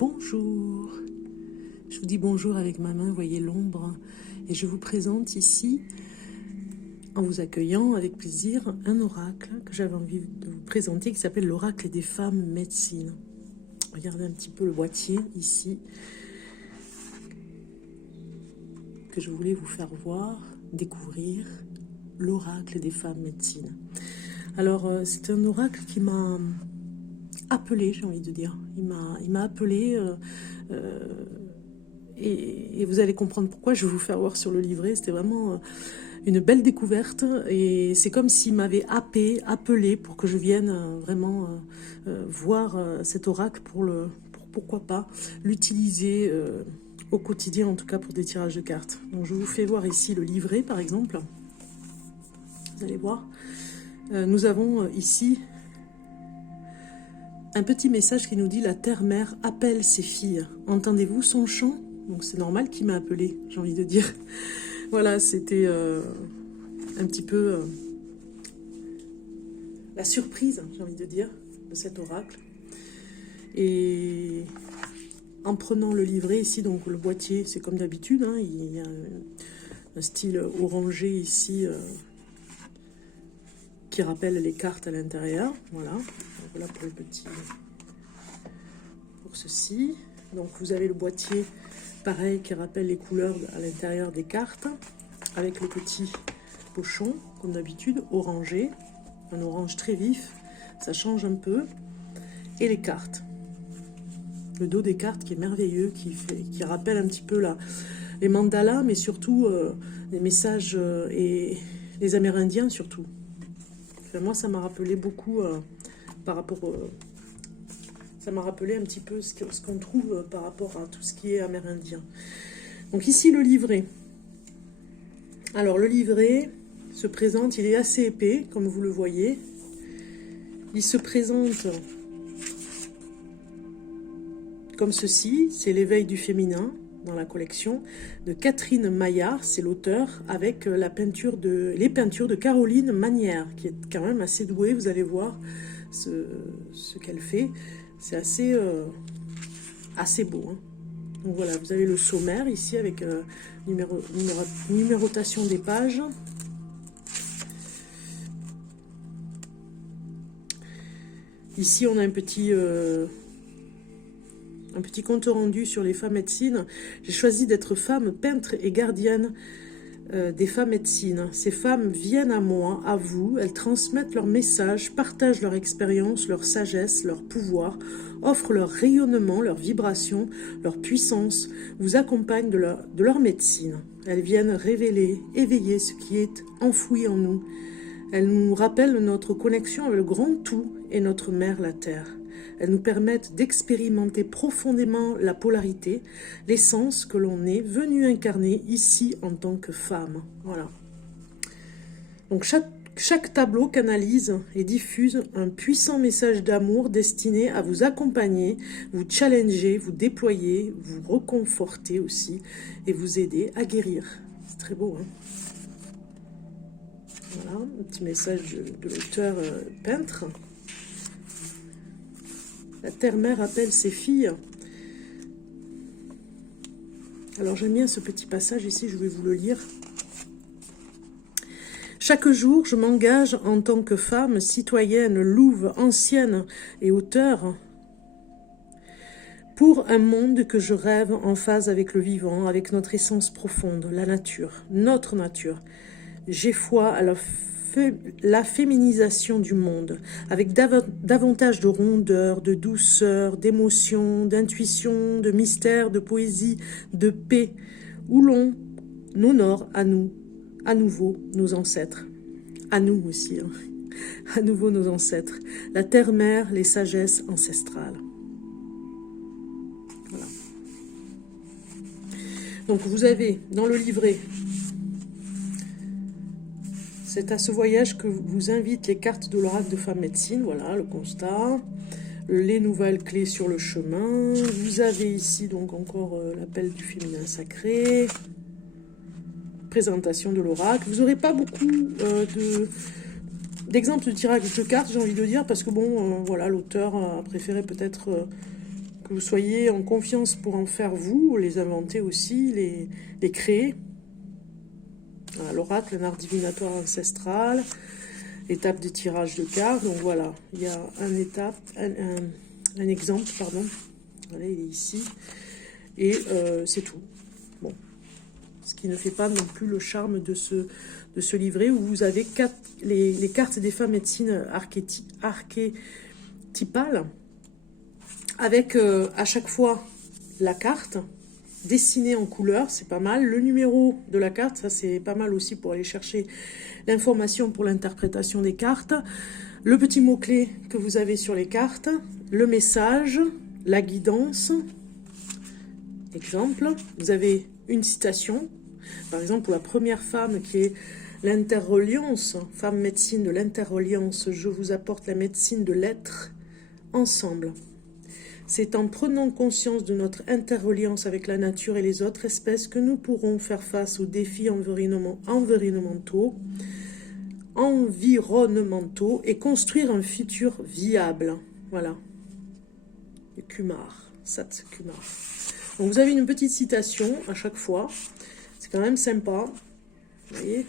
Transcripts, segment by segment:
Bonjour, je vous dis bonjour avec ma main, voyez l'ombre, et je vous présente ici, en vous accueillant avec plaisir, un oracle que j'avais envie de vous présenter qui s'appelle l'oracle des femmes médecines. Regardez un petit peu le boîtier ici, que je voulais vous faire voir, découvrir l'oracle des femmes médecines. Alors, c'est un oracle qui m'a appelé, j'ai envie de dire. Il m'a appelé et vous allez comprendre pourquoi. Je vais vous faire voir sur le livret. C'était vraiment une belle découverte et c'est comme s'il m'avait appelé pour que je vienne vraiment voir cet oracle pour pourquoi pas l'utiliser au quotidien, en tout cas pour des tirages de cartes. Donc je vous fais voir ici le livret par exemple. Vous allez voir. Nous avons ici un petit message qui nous dit « La terre-mère appelle ses filles. Entendez-vous son chant ?» Donc c'est normal qu'il m'a appelé, j'ai envie de dire. Voilà, c'était un petit peu la surprise, j'ai envie de dire, de cet oracle. Et en prenant le livret ici, donc le boîtier, c'est comme d'habitude, hein, il y a un style orangé ici qui rappelle les cartes à l'intérieur. Voilà. Voilà pour le petit, pour ceci. Donc vous avez le boîtier pareil qui rappelle les couleurs à l'intérieur des cartes avec le petit pochon comme d'habitude orangé, un orange très vif, ça change un peu, et les cartes, le dos des cartes qui est merveilleux, qui rappelle un petit peu les mandalas, mais surtout les messages et les Amérindiens surtout. Enfin, moi ça m'a rappelé beaucoup par rapport, ça m'a rappelé un petit peu ce qu'on trouve par rapport à tout ce qui est amérindien. Donc ici le livret. Alors le livret se présente, il est assez épais comme vous le voyez. Il se présente comme ceci, c'est l'éveil du féminin dans la collection de Catherine Maillard, c'est l'auteur, avec les peintures de Caroline Manière, qui est quand même assez douée, vous allez voir ce qu'elle fait, c'est assez beau. Hein. Donc voilà, vous avez le sommaire ici avec numérotation des pages. Ici, on a un petit compte rendu sur les femmes médecines. J'ai choisi d'être femme, peintre et gardienne des femmes médecines. Ces femmes viennent à moi, à vous, elles transmettent leurs messages, partagent leur expérience, leur sagesse, leur pouvoir, offrent leur rayonnement, leur vibration, leur puissance, vous accompagnent de leur médecine. Elles viennent révéler, éveiller ce qui est enfoui en nous. Elles nous rappellent notre connexion avec le grand tout et notre mère, la terre. Elles nous permettent d'expérimenter profondément la polarité, l'essence que l'on est venu incarner ici en tant que femme. Voilà. Donc chaque tableau canalise et diffuse un puissant message d'amour destiné à vous accompagner, vous challenger, vous déployer, vous reconforter aussi et vous aider à guérir. C'est très beau, hein? Voilà, un petit message de l'auteur peintre. La terre-mère appelle ses filles. Alors j'aime bien ce petit passage ici, je vais vous le lire. Chaque jour, je m'engage en tant que femme, citoyenne, louve, ancienne et auteure pour un monde que je rêve en phase avec le vivant, avec notre essence profonde, la nature, notre nature. J'ai foi à la féminisation du monde, avec davantage de rondeur, de douceur, d'émotion, d'intuition, de mystère, de poésie, de paix, où l'on honore à nouveau nos ancêtres, à nous aussi, hein, à nouveau nos ancêtres, la terre-mère, les sagesses ancestrales. Voilà. Donc vous avez dans le livret, c'est à ce voyage que vous invitent les cartes de l'oracle de femme médecine. Voilà le constat, les nouvelles clés sur le chemin. Vous avez ici donc encore l'appel du féminin sacré, présentation de l'oracle. Vous n'aurez pas beaucoup d'exemples de tirage de cartes, j'ai envie de dire, parce que bon, voilà, l'auteur a préféré peut-être que vous soyez en confiance pour en faire vous, les inventer aussi, les créer. Voilà, l'oracle, un art divinatoire ancestral, étape de tirage de cartes. Donc voilà, il y a un exemple, pardon. Voilà, il est ici. Et c'est tout. Bon. Ce qui ne fait pas non plus le charme de ce livret où vous avez les cartes des femmes médecines archétypales avec à chaque fois la carte dessinée en couleur, c'est pas mal. Le numéro de la carte, ça c'est pas mal aussi pour aller chercher l'information pour l'interprétation des cartes. Le petit mot-clé que vous avez sur les cartes, le message, la guidance. Exemple, vous avez une citation, par exemple pour la première femme qui est l'interreliance, femme médecine de l'interreliance, je vous apporte la médecine de l'être ensemble. C'est en prenant conscience de notre interreliance avec la nature et les autres espèces que nous pourrons faire face aux défis environnementaux et construire un futur viable. Voilà. Kumar, Sat Kumar. Donc vous avez une petite citation à chaque fois. C'est quand même sympa. Vous voyez ?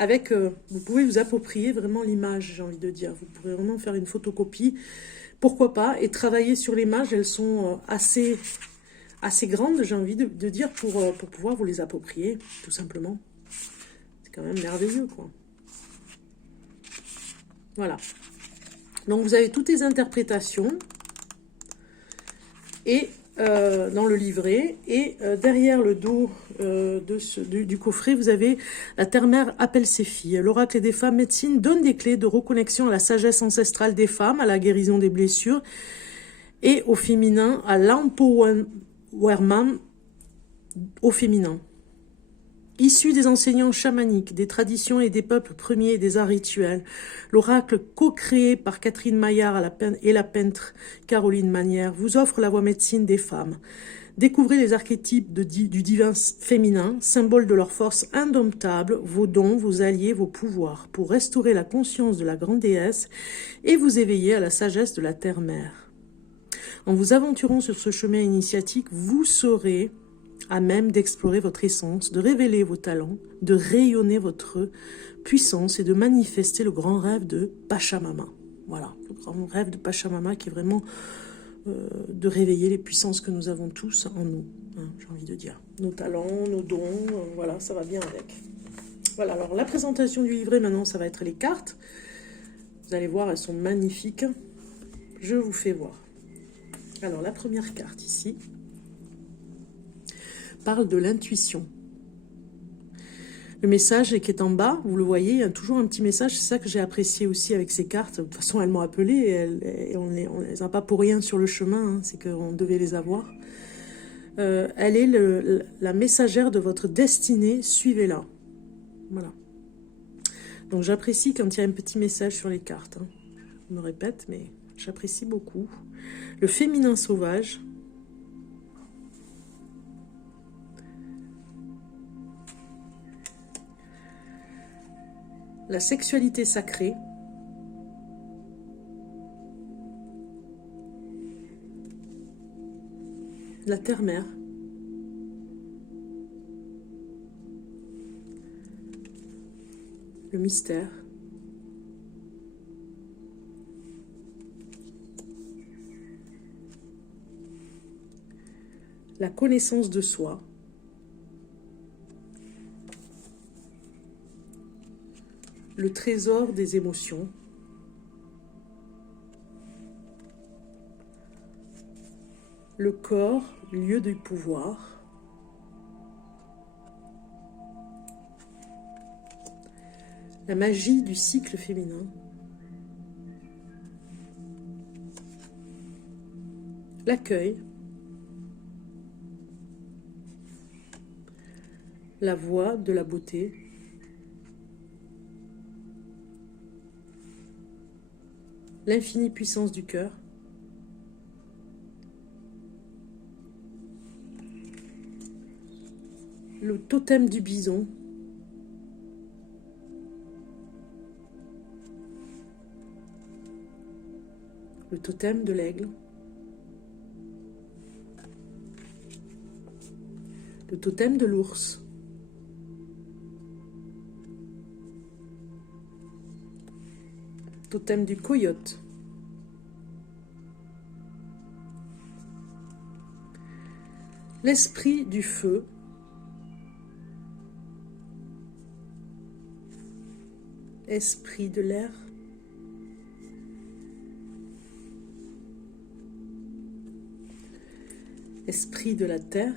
Avec, vous pouvez vous approprier vraiment l'image, j'ai envie de dire. Vous pourrez vraiment faire une photocopie, pourquoi pas, et travailler sur l'image. Elles sont assez grandes, j'ai envie de dire, pour pouvoir vous les approprier, tout simplement. C'est quand même merveilleux, quoi. Voilà. Donc vous avez toutes les interprétations et dans le livret, et derrière le dos du coffret, vous avez la terre-mère appelle ses filles. L'oracle des femmes médecines donne des clés de reconnexion à la sagesse ancestrale des femmes, à la guérison des blessures et au féminin, à l'empowerment au féminin. Issu des enseignants chamaniques, des traditions et des peuples premiers et des arts rituels, l'oracle co-créé par Catherine Maillard et la peintre Caroline Manière vous offre la voie médecine des femmes. Découvrez les archétypes du divin féminin, symbole de leur force indomptable, vos dons, vos alliés, vos pouvoirs, pour restaurer la conscience de la grande déesse et vous éveiller à la sagesse de la terre-mère. En vous aventurant sur ce chemin initiatique, vous saurez à même d'explorer votre essence, de révéler vos talents, de rayonner votre puissance et de manifester le grand rêve de Pachamama. Voilà, le grand rêve de Pachamama qui est vraiment de réveiller les puissances que nous avons tous en nous, hein, j'ai envie de dire. Nos talents, nos dons, voilà, ça va bien avec. Voilà, alors la présentation du livret, maintenant, ça va être les cartes. Vous allez voir, elles sont magnifiques. Je vous fais voir. Alors, la première carte ici parle de l'intuition. Le message qui est en bas, vous le voyez, il y a toujours un petit message. C'est ça que j'ai apprécié aussi avec ces cartes. De toute façon, elles m'ont appelé et on les a pas pour rien sur le chemin. Hein, c'est qu'on devait les avoir. Elle est la messagère de votre destinée. Suivez-la. Voilà. Donc j'apprécie quand il y a un petit message sur les cartes. Hein. Je me répète, mais j'apprécie beaucoup. Le féminin sauvage. La sexualité sacrée. La terre-mère. Le mystère. La connaissance de soi. Le trésor des émotions. Le corps, lieu du pouvoir. La magie du cycle féminin. L'accueil. La voix de la beauté. L'infinie puissance du cœur. Le totem du bison. le totem de l'aigle, le totem de l'ours, totem du coyote, l'esprit du feu, esprit de l'air, esprit de la terre,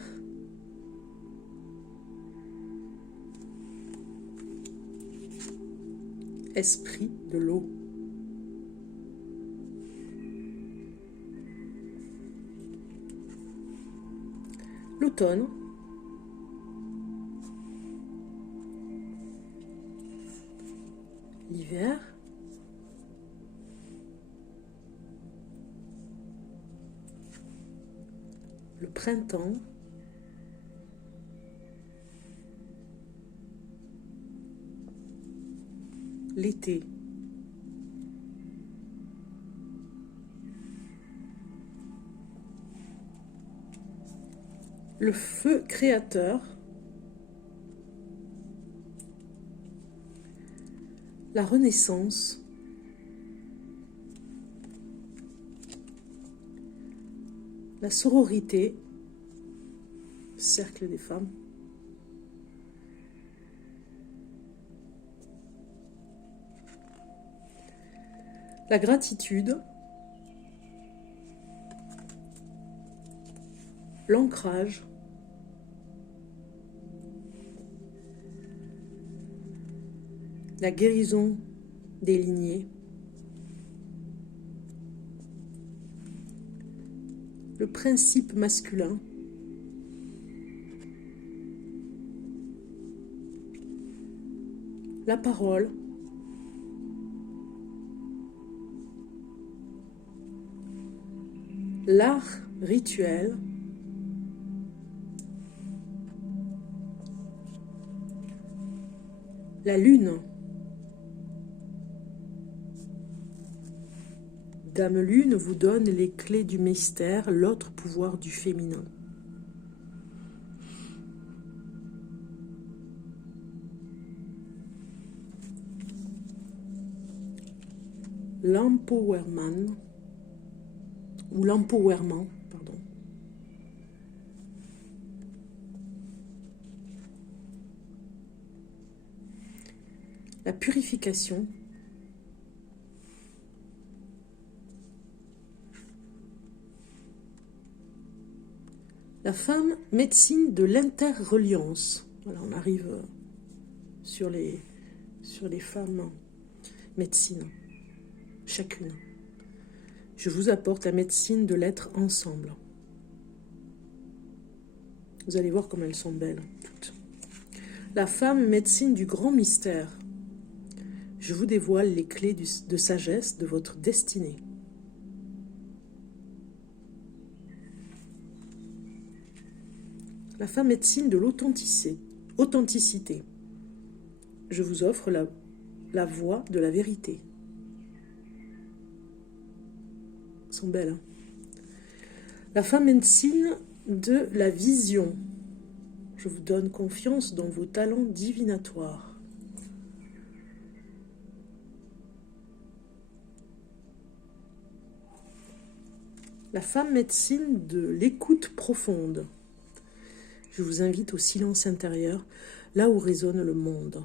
esprit de l'eau. L'automne, l'hiver, le printemps, l'été. Le feu créateur, la renaissance, la sororité, cercle des femmes, la gratitude, l'ancrage, la guérison des lignées, le principe masculin, la parole, l'art rituel, la lune. Dame Lune vous donne les clés du mystère, l'autre pouvoir du féminin. L'empowerment, ou l'empowerment, pardon. La purification. La femme médecine de l'interreliance. Voilà, on arrive sur les femmes médecine, chacune. Je vous apporte la médecine de l'être ensemble. Vous allez voir comme elles sont belles, toutes. La femme médecine du grand mystère. Je vous dévoile les clés de sagesse de votre destinée. La femme médecine de l'authenticité. Je vous offre la voie de la vérité. Elles sont belles, hein? La femme médecine de la vision. Je vous donne confiance dans vos talents divinatoires. La femme médecine de l'écoute profonde. Je vous invite au silence intérieur, là où résonne le monde.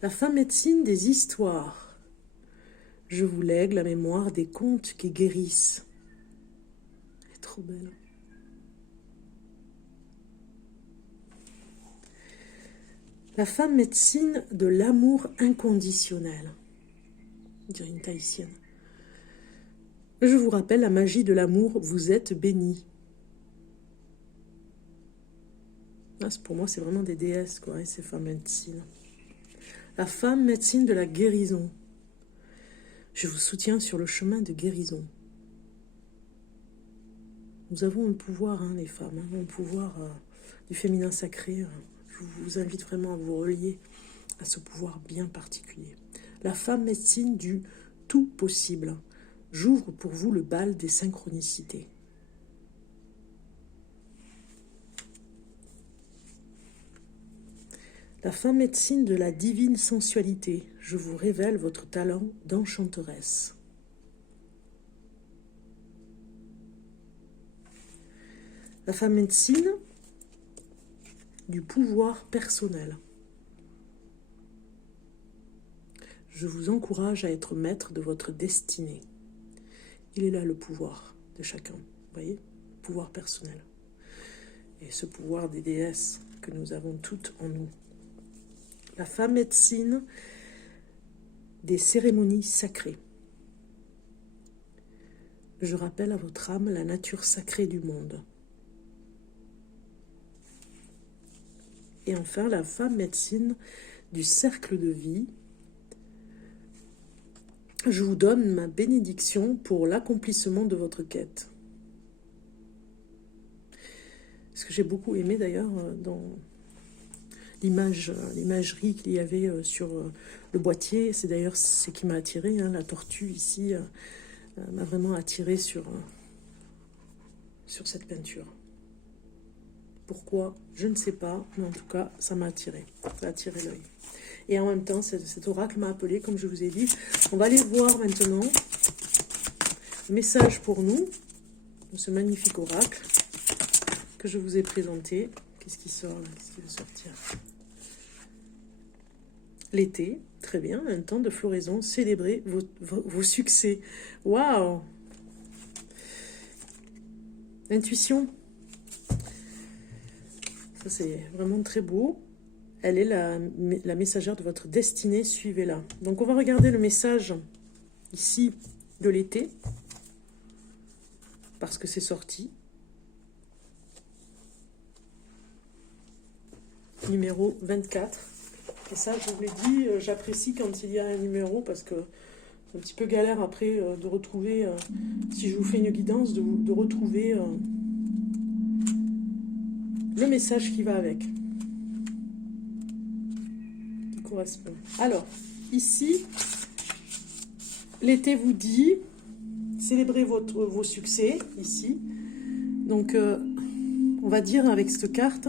La femme médecine des histoires. Je vous lègue la mémoire des contes qui guérissent. Elle est trop belle. La femme médecine de l'amour inconditionnel. On dirait une tahitienne. Je vous rappelle la magie de l'amour, vous êtes bénis. Pour moi, c'est vraiment des déesses, quoi, ces femmes médecines. La femme médecine de la guérison. Je vous soutiens sur le chemin de guérison. Nous avons un pouvoir, hein, les femmes, hein, un pouvoir du féminin sacré. Je vous invite vraiment à vous relier à ce pouvoir bien particulier. La femme médecine du tout possible. J'ouvre pour vous le bal des synchronicités. La femme médecine de la divine sensualité. Je vous révèle votre talent d'enchanteresse. La femme médecine du pouvoir personnel. Je vous encourage à être maître de votre destinée. Il est là le pouvoir de chacun, vous voyez, pouvoir personnel. Et ce pouvoir des déesses que nous avons toutes en nous. La femme médecine des cérémonies sacrées. Je rappelle à votre âme la nature sacrée du monde. Et enfin, la femme médecine du cercle de vie. Je vous donne ma bénédiction pour l'accomplissement de votre quête. Ce que j'ai beaucoup aimé d'ailleurs dans l'imagerie qu'il y avait sur le boîtier, c'est d'ailleurs ce qui m'a attiré, la tortue ici m'a vraiment attiré sur cette peinture. Pourquoi? Je ne sais pas, mais en tout cas, ça m'a attiré. Ça a attiré l'œil. Et en même temps, cet oracle m'a appelé, comme je vous ai dit. On va aller voir maintenant le message pour nous, de ce magnifique oracle que je vous ai présenté. Qu'est-ce qui sort là? Qu'est-ce qui va sortir? L'été, très bien, un temps de floraison, célébrez vos succès. Waouh! Intuition. Ça, c'est vraiment très beau. Elle est la messagère de votre destinée, suivez-la. Donc, on va regarder le message ici de l'été, parce que c'est sorti. Numéro 24. Et ça, je vous l'ai dit, j'apprécie quand il y a un numéro, parce que c'est un petit peu galère après de retrouver, si je vous fais une guidance, de retrouver le message qui va avec. Correspond. Alors, ici, l'été vous dit, célébrez vos succès, ici. Donc, on va dire avec cette carte,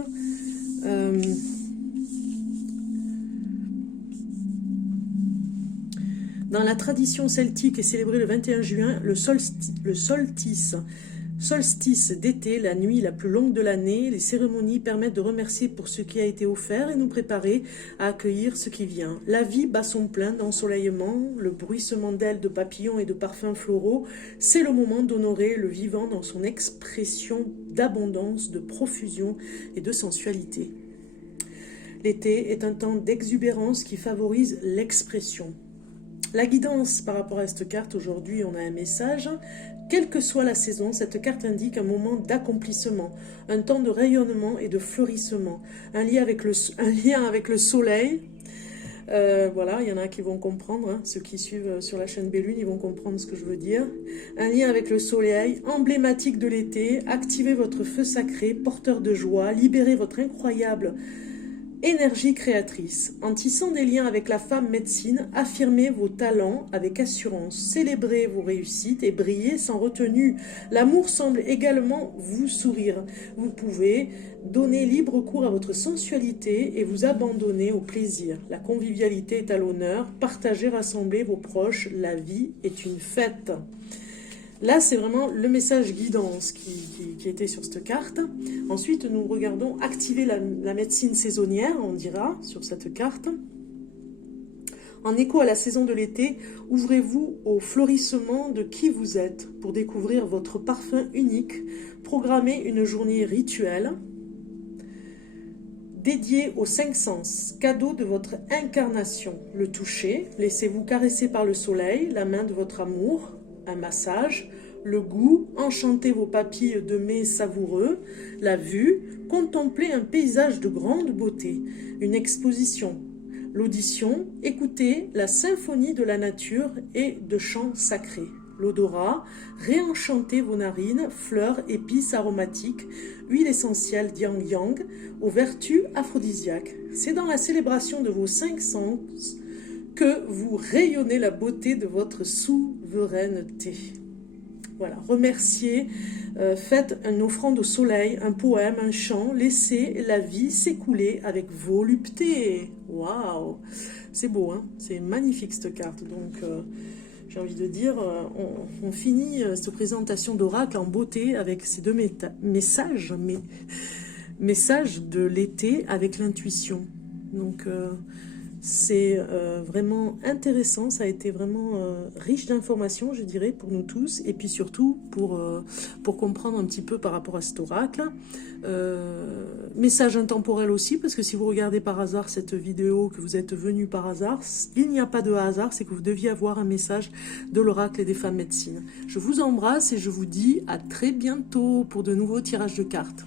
dans la tradition celtique est célébré le 21 juin, le solstice d'été, la nuit la plus longue de l'année. Les cérémonies permettent de remercier pour ce qui a été offert et nous préparer à accueillir ce qui vient. La vie bat son plein d'ensoleillement, le bruissement d'ailes, de papillons et de parfums floraux. C'est le moment d'honorer le vivant dans son expression d'abondance, de profusion et de sensualité. L'été est un temps d'exubérance qui favorise l'expression. La guidance par rapport à cette carte, aujourd'hui on a un message. Quelle que soit la saison, cette carte indique un moment d'accomplissement, un temps de rayonnement et de fleurissement, un lien avec le soleil. Voilà, il y en a qui vont comprendre, ceux qui suivent sur la chaîne Bellune, ils vont comprendre ce que je veux dire. Un lien avec le soleil, emblématique de l'été. Activez votre feu sacré, porteur de joie, libérez votre incroyable énergie créatrice. En tissant des liens avec la femme médecine, affirmez vos talents avec assurance, célébrez vos réussites et brillez sans retenue. L'amour semble également vous sourire. Vous pouvez donner libre cours à votre sensualité et vous abandonner au plaisir. La convivialité est à l'honneur. Partagez, rassemblez vos proches. La vie est une fête. Là, c'est vraiment le message guidance qui était sur cette carte. Ensuite, nous regardons activer la médecine saisonnière, on dira, sur cette carte. En écho à la saison de l'été, ouvrez-vous au florissement de qui vous êtes pour découvrir votre parfum unique. Programmez une journée rituelle dédiée aux 5 sens, cadeau de votre incarnation. Le toucher, laissez-vous caresser par le soleil, la main de votre amour, un massage, le goût, enchantez vos papilles de mets savoureux, la vue, contemplez un paysage de grande beauté, une exposition, l'audition, écoutez la symphonie de la nature et de chants sacrés, l'odorat, réenchantez vos narines, fleurs, épices aromatiques, huile essentielle Yang Yang, aux vertus aphrodisiaques. C'est dans la célébration de vos 5 sens que vous rayonnez la beauté de votre souveraineté. Voilà, remerciez, faites une offrande au soleil, un poème, un chant, laissez la vie s'écouler avec volupté. Waouh, c'est beau, hein, c'est magnifique cette carte. Donc, j'ai envie de dire, on finit cette présentation d'oracle en beauté avec ces deux messages de l'été avec l'intuition. Donc, c'est vraiment intéressant, ça a été vraiment riche d'informations, je dirais, pour nous tous, et puis surtout pour comprendre un petit peu par rapport à cet oracle. Message intemporel aussi, parce que si vous regardez par hasard cette vidéo, que vous êtes venu par hasard, il n'y a pas de hasard, c'est que vous deviez avoir un message de l'oracle et des femmes médecines. Je vous embrasse et je vous dis à très bientôt pour de nouveaux tirages de cartes.